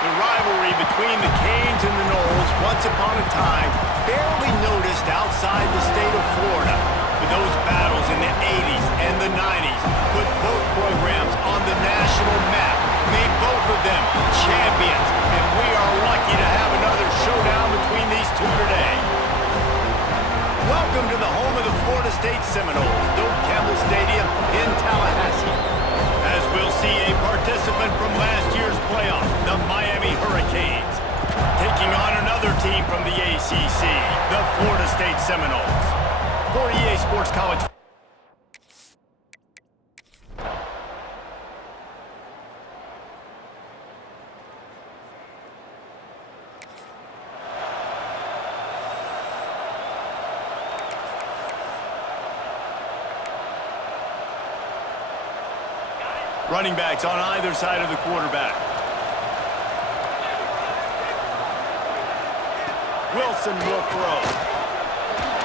The rivalry between the Canes and the Noles, once upon a time, barely noticed outside the state of Florida. But those battles in the 80s and the 90s put both programs on the national map, made both of them champions, and we are lucky to have another showdown between these two today. Welcome to the home of the Florida State Seminoles, Doak Campbell Stadium in Tallahassee. As we'll see a participant from last year's playoff, the Miami Hurricanes, taking on another team from the ACC, the Florida State Seminoles. For EA Sports College. Running backs on either side of the quarterback. Wilson will throw.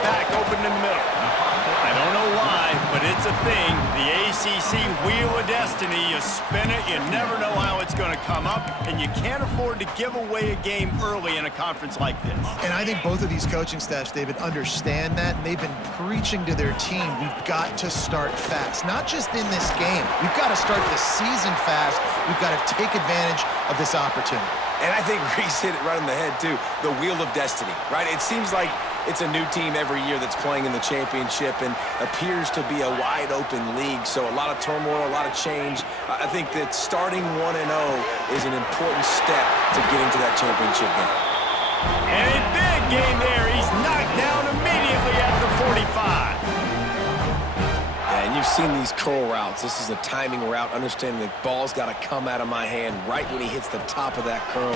Back open in the middle. I don't know why, but it's a thing. The ACC Wheel of Destiny, you spin it, you never know how it's going to come up, and you can't afford to give away a game early in a conference like this. And I think both of these coaching staffs, David, understand that, and they've been preaching to their team, we've got to start fast. Not just in this game. We've got to start the season fast. We've got to take advantage of this opportunity. And I think Reese hit it right on the head, too. The Wheel of Destiny, right? It seems like it's a new team every year that's playing in the championship and appears to be a wide-open league. So a lot of turmoil, a lot of change. I think that starting 1-0 is an important step to getting to that championship game. And a big game there. He's knocked down immediately at the 45. And you've seen these curl routes. This is a timing route, understanding the ball's got to come out of my hand right when he hits the top of that curl.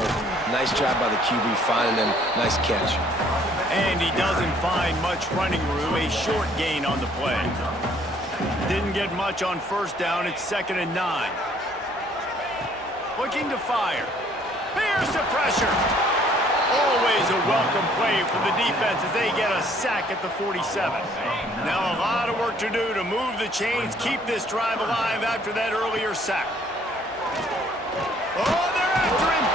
Nice job by the QB finding him. Nice catch. And he doesn't find much running room, a short gain on the play. Didn't get much on first down, it's 2nd and 9. Looking to fire. Here's the pressure. Always a welcome play for the defense as they get a sack at the 47. Now a lot of work to do to move the chains, keep this drive alive after that earlier sack. Oh, they're after him!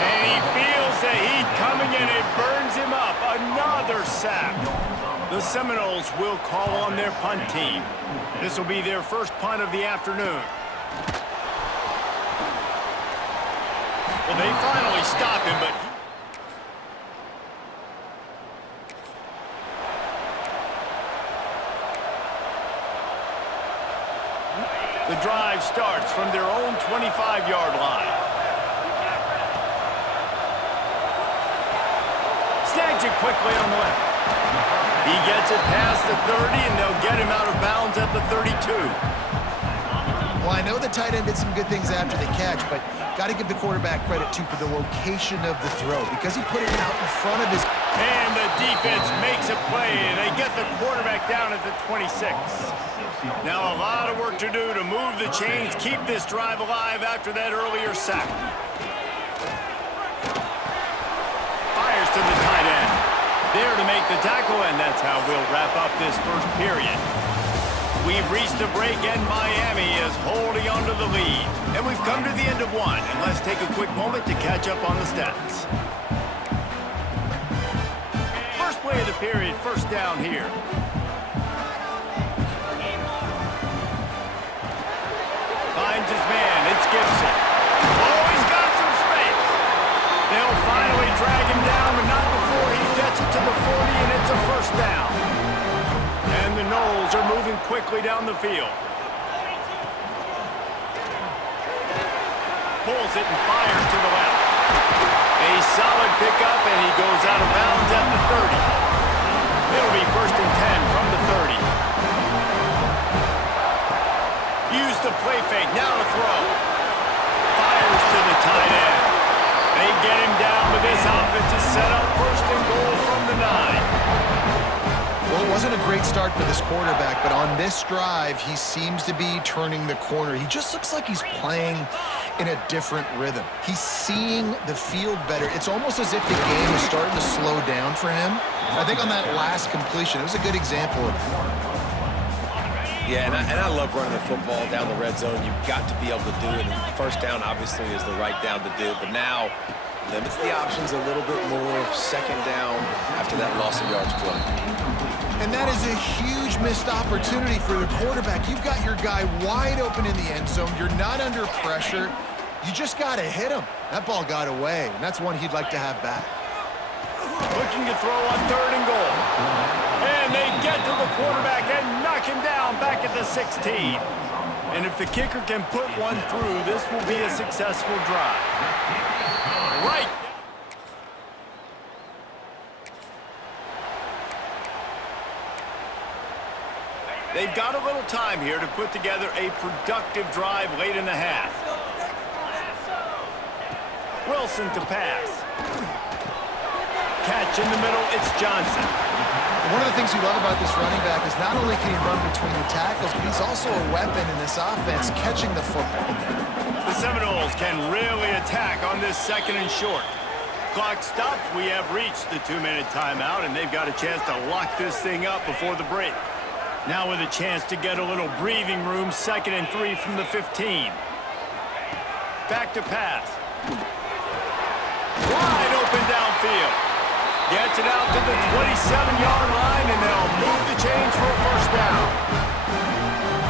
And he feels the heat coming and it burns him up. Another sack. The Seminoles will call on their punt team. This will be their first punt of the afternoon. Well, they finally stop him, but the drive starts from their own 25-yard line. Snags it quickly on the left. He gets it past the 30, and they'll get him out of bounds at the 32. Well, I know the tight end did some good things after the catch, but got to give the quarterback credit, too, for the location of the throw, because he put it out in front of his... And the defense makes a play, and they get the quarterback down at the 26. Now a lot of work to do to move the chains, keep this drive alive after that earlier sack. Fires to the tight end. There to make the tackle, and that's how we'll wrap up this first period. We've reached a break, and Miami is holding on to the lead. And we've come to the end of one, and let's take a quick moment to catch up on the stats. First play of the period, first down here. Finds his man, it's Gibson. Oh, he's got some space. They'll finally drag him down, but not quickly down the field. Pulls it and fires to the left. A solid pickup, and he goes out of bounds at the 30. It'll be 1st and 10 from the 30. Use the play fake, now to throw. Fires to the tight end. They get him down, but this offense is set up 1st and goal from the 9. Well, it wasn't a great start for this quarterback, but on this drive, he seems to be turning the corner. He just looks like he's playing in a different rhythm. He's seeing the field better. It's almost as if the game is starting to slow down for him. I think on that last completion, it was a good example of it. Yeah, and I love running the football down the red zone. You've got to be able to do it. And 1st down, obviously, is the right down to do. But now, limits the options a little bit more. 2nd down after that loss of yards play. And that is a huge missed opportunity for the quarterback. You've got your guy wide open in the end zone. You're not under pressure. You just got to hit him. That ball got away, and that's one he'd like to have back. Looking to throw on 3rd and goal. And they get to the quarterback and knock him down back at the 16. And if the kicker can put one through, this will be a successful drive. Right. They've got a little time here to put together a productive drive late in the half. Wilson to pass. Catch in the middle, it's Johnson. One of the things you love about this running back is not only can he run between the tackles, but he's also a weapon in this offense, catching the football. The Seminoles can really attack on this 2nd and short. Clock stops. We have reached the 2-minute timeout, and they've got a chance to lock this thing up before the break. Now with a chance to get a little breathing room, 2nd and 3 from the 15. Back to pass. Wide open downfield. Gets it out to the 27-yard line, and they'll move the chains for a 1st down.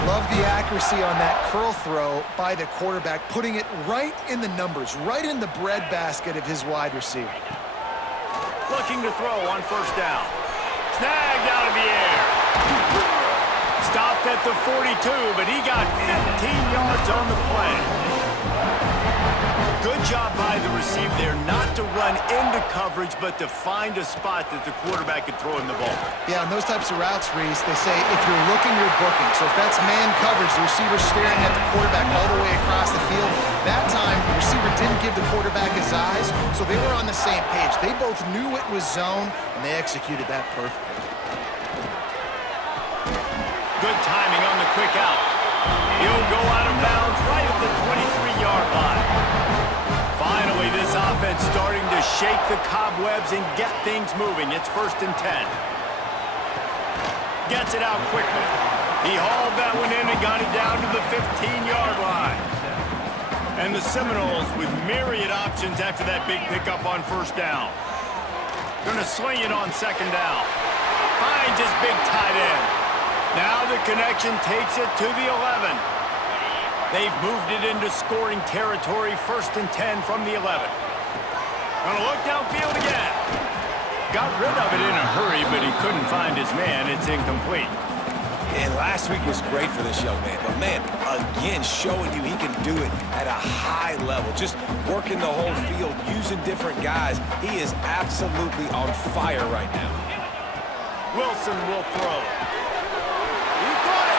Love the accuracy on that curl throw by the quarterback, putting it right in the numbers, right in the breadbasket of his wide receiver. Looking to throw on 1st down. Snagged out of the air. Stopped at the 42, but he got 15 yards on the play. Good job by the receiver there not to run into coverage, but to find a spot that the quarterback could throw in the ball. Yeah, on those types of routes, Reese, they say if you're looking, you're booking. So if that's man coverage, the receiver's staring at the quarterback all the way across the field. That time, the receiver didn't give the quarterback his eyes, so they were on the same page. They both knew it was zone, and they executed that perfectly. Good timing on the quick out. He'll go out of bounds right at the 23-yard line. Finally, this offense starting to shake the cobwebs and get things moving. It's 1st and 10. Gets it out quickly. He hauled that one in and got it down to the 15-yard line. And the Seminoles with myriad options after that big pickup on 1st down. Gonna swing it on 2nd down. Finds his big tight end. Now the connection takes it to the 11. They've moved it into scoring territory, 1st and 10 from the 11. Gonna look downfield again. Got rid of it in a hurry, but he couldn't find his man. It's incomplete. And last week was great for this young man. But, man, again, showing you he can do it at a high level. Just working the whole field, using different guys. He is absolutely on fire right now. Wilson will throw. He caught it.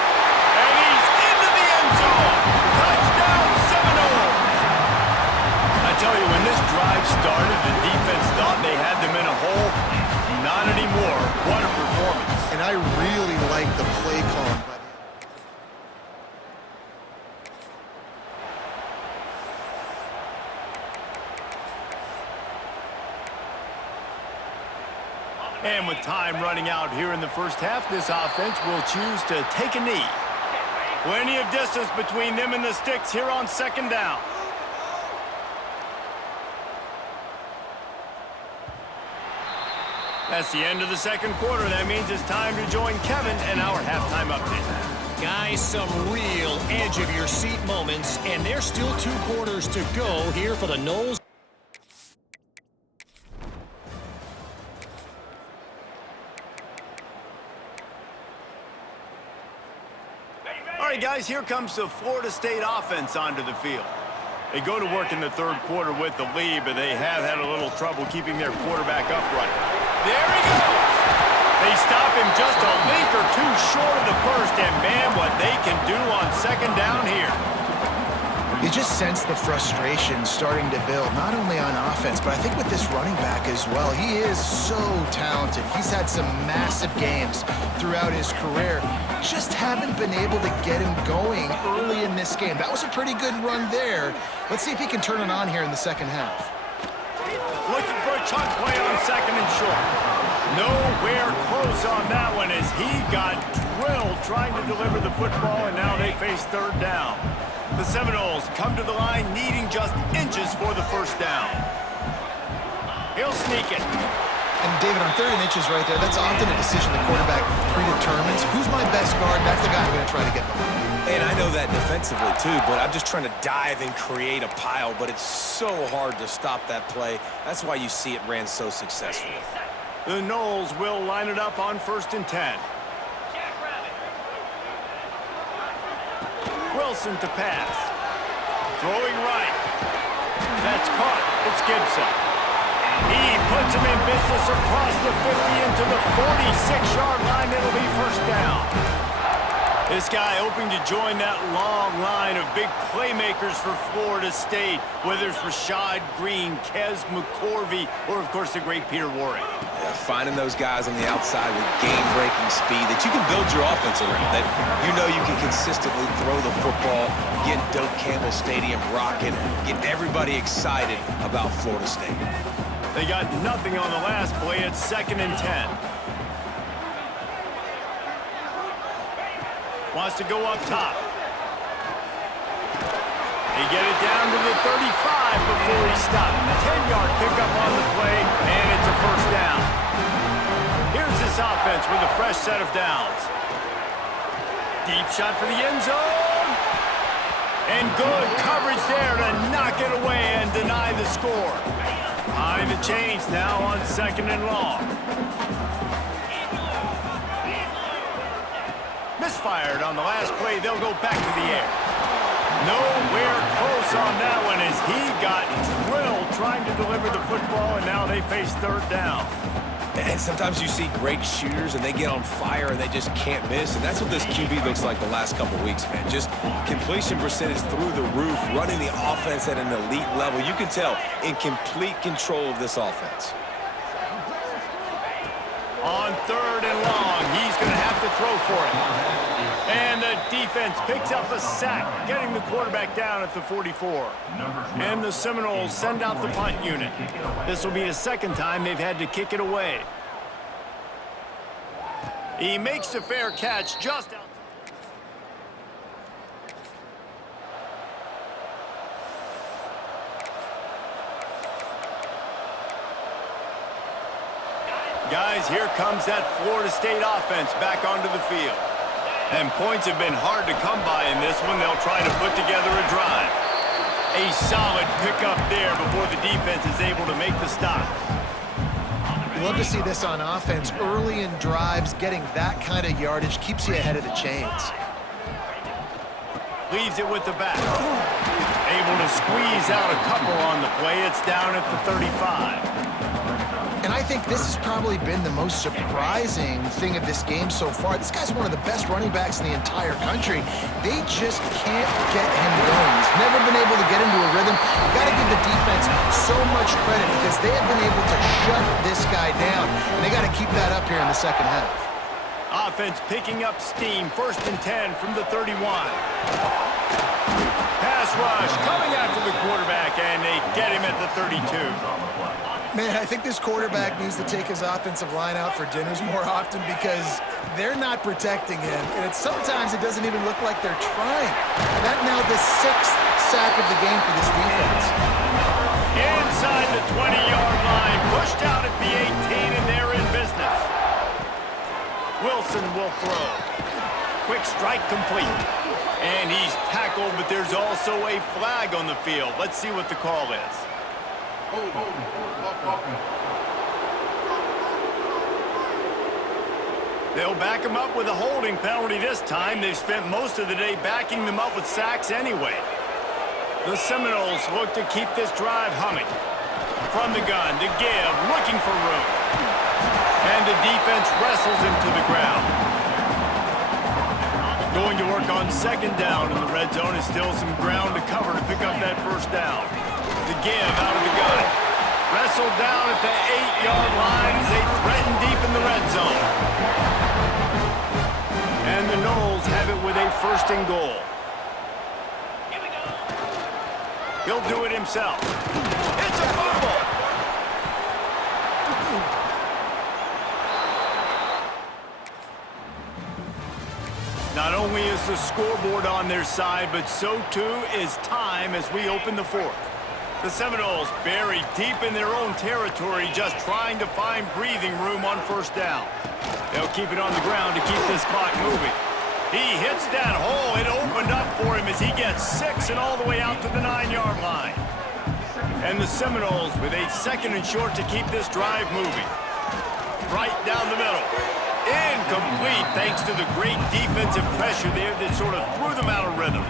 And he's into the end zone. Touchdown, Seminoles. I tell you, when this drive started, the defense thought they had them in a hole. Not anymore. What a performance. And I really like the play call. And with time running out here in the first half, this offense will choose to take a knee. Plenty of distance between them and the sticks here on 2nd down. That's the end of the 2nd quarter. That means it's time to join Kevin and our halftime update. Guys, some real edge-of-your-seat moments, and there's still 2 quarters to go here for the Noles. right, guys, here comes the Florida State offense onto the field. They go to work in the third quarter with the lead, but they have had a little trouble keeping their quarterback upright. There he goes! They stop him just a link or two short of the first, and man, what they can do on second down here. You just sense the frustration starting to build, not only on offense, but I think with this running back as well. He is so talented. He's had some massive games throughout his career. Just haven't been able to get him going early in this game. That was a pretty good run there. Let's see if he can turn it on here in the second half. Looking for a chunk play on second and short. Nowhere close on that one as he got drilled trying to deliver the football, and now they face third down. The Seminoles come to the line needing just inches for the first down. He'll sneak it. And David, on 3rd and inches right there, that's often a decision the quarterback predetermines. Who's my best guard? That's the guy I'm going to try to get behind. And I know that defensively too, but I'm just trying to dive and create a pile, but it's so hard to stop that play. That's why you see it ran so successfully. The Noles will line it up on 1st and 10. Wilson to pass. Throwing right. That's caught. It's Gibson. He puts him in business across the 50 into the 46-yard line. It'll be first down. This guy hoping to join that long line of big playmakers for Florida State, whether it's Rashad Green, Kez McCorvey, or, of course, the great Peter Warrick. Yeah, finding those guys on the outside with game-breaking speed that you can build your offense around, that you know you can consistently throw the football, get Doak Campbell Stadium rocking, get everybody excited about Florida State. They got nothing on the last play. It's 2nd and 10. Wants to go up top. They get it down to the 35 before he stopped. 10-yard pickup on the play, and it's a first down. Here's this offense with a fresh set of downs. Deep shot for the end zone. And good coverage there to knock it away and deny the score. Behind the chains now on 2nd and long. Misfired on the last play. They'll go back to the air. Nowhere close on that one as he got drilled trying to deliver the football, and now they face third down. And sometimes you see great shooters and they get on fire and they just can't miss, and that's what this QB looks like the last couple weeks, man. Just completion percentage through the roof, running the offense at an elite level. You can tell in complete control of this offense. On 3rd and long, he's going to have to throw for it. And the defense picks up a sack, getting the quarterback down at the 44. And the Seminoles send out the punt unit. This will be the second time they've had to kick it away. He makes a fair catch just out. Guys, here comes that Florida State offense back onto the field. And points have been hard to come by in this one. They'll try to put together a drive. A solid pickup there before the defense is able to make the stop. You love to see this on offense. Early in drives, getting that kind of yardage keeps you ahead of the chains. Leaves it with the back. Able to squeeze out a couple on the play. It's down at the 35. And I think this has probably been the most surprising thing of this game so far. This guy's one of the best running backs in the entire country. They just can't get him going. He's never been able to get into a rhythm. You got to give the defense so much credit because they have been able to shut this guy down. And they got to keep that up here in the second half. Offense picking up steam. 1st and 10 from the 31. Pass rush coming after the quarterback, and they get him at the 32. Man, I think this quarterback needs to take his offensive line out for dinners more often because they're not protecting him. And sometimes it doesn't even look like they're trying. That now the 6th sack of the game for this defense. Inside the 20-yard line, pushed out at the 18, and they're in business. Wilson will throw. Quick strike complete. And he's tackled, but there's also a flag on the field. Let's see what the call is. They'll back him up with a holding penalty this time. They've spent most of the day backing them up with sacks anyway. The Seminoles look to keep this drive humming. From the gun to give, looking for room. And the defense wrestles him to the ground. Going to work on second down in the red zone is still some ground to cover to pick up that first down. The give out of the gun. Wrestled down at the 8-yard line as they threaten deep in the red zone. And the Noles have it with a first and goal. He'll do it himself. It's a fumble. Not only is the scoreboard on their side, but so too is time as we open the fourth. The Seminoles buried deep in their own territory, just trying to find breathing room on first down. They'll keep it on the ground to keep this clock moving. He hits that hole. It opened up for him as he gets 6 and all the way out to the 9-yard line. And the Seminoles with a second and short to keep this drive moving. Right down the middle. Incomplete thanks to the great defensive pressure there that sort of threw them out of rhythm.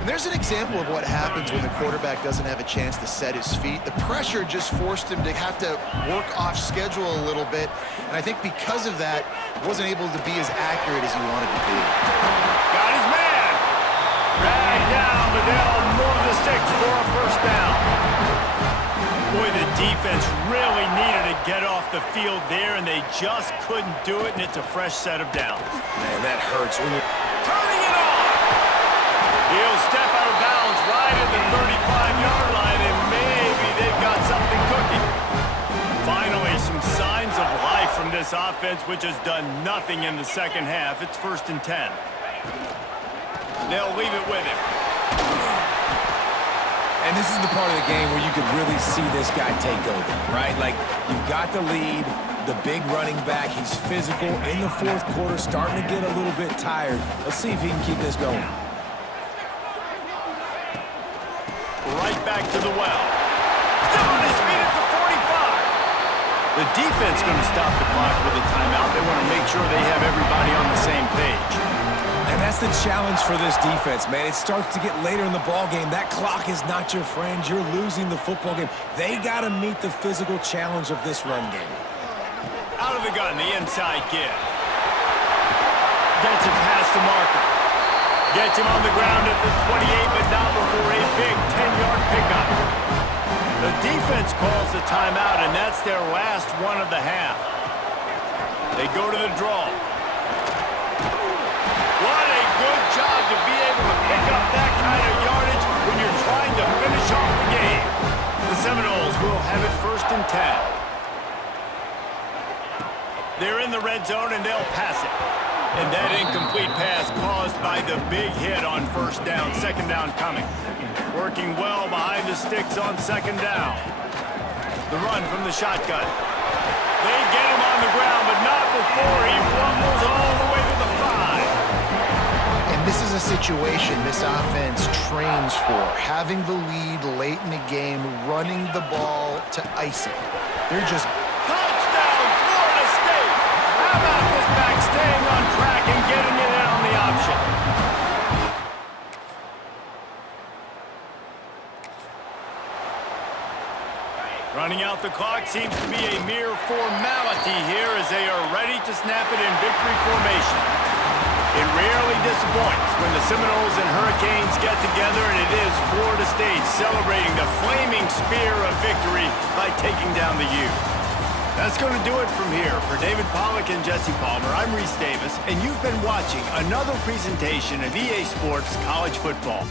And there's an example of what happens when the quarterback doesn't have a chance to set his feet. The pressure just forced him to have to work off schedule a little bit. And I think because of that, wasn't able to be as accurate as he wanted to be. Got his man. Dragged down, but they'll move the sticks for a first down. Boy, the defense really needed to get off the field there, and they just couldn't do it, and it's a fresh set of downs. Man, that hurts. When you're Turning it on. He'll step out of bounds right at the 35-yard line, and maybe they've got something cooking. Finally, some signs of life from this offense, which has done nothing in the second half. It's 1st and 10. They'll leave it with him. And this is the part of the game where you could really see this guy take over, right? Like, you've got the lead, the big running back. He's physical in the fourth quarter, starting to get a little bit tired. Let's see if he can keep this going. Right back to the well. Still on his feet at the 45. The defense going to stop the clock with a timeout. They want to make sure they have everybody on the same page. And that's the challenge for this defense, man. It starts to get later in the ball game. That clock is not your friend. You're losing the football game. They got to meet the physical challenge of this run game. Out of the gun, the inside give. Gets it past the marker. Gets him on the ground at the 28, but not before a big 10-yard pickup. The defense calls the timeout, and that's their last one of the half. They go to the draw. What a good job to be able to pick up that kind of yardage when you're trying to finish off the game. The Seminoles will have it 1st and 10. They're in the red zone, and they'll pass it. And that incomplete pass caused by the big hit on first down, second down coming. Working well behind the sticks on second down. The run from the shotgun. They get him on the ground, but not before he rumbles all the way to the 5. And this is a situation this offense trains for. Having the lead late in the game, running the ball to ice it. They're just... Touchdown, Florida State! How about this back staying on track and getting it in on the option? Running out the clock seems to be a mere formality here as they are ready to snap it in victory formation. It rarely disappoints when the Seminoles and Hurricanes get together, and it is Florida State celebrating the flaming spear of victory by taking down the U. That's going to do it from here. For David Pollack and Jesse Palmer, I'm Reese Davis, and you've been watching another presentation of EA Sports College Football.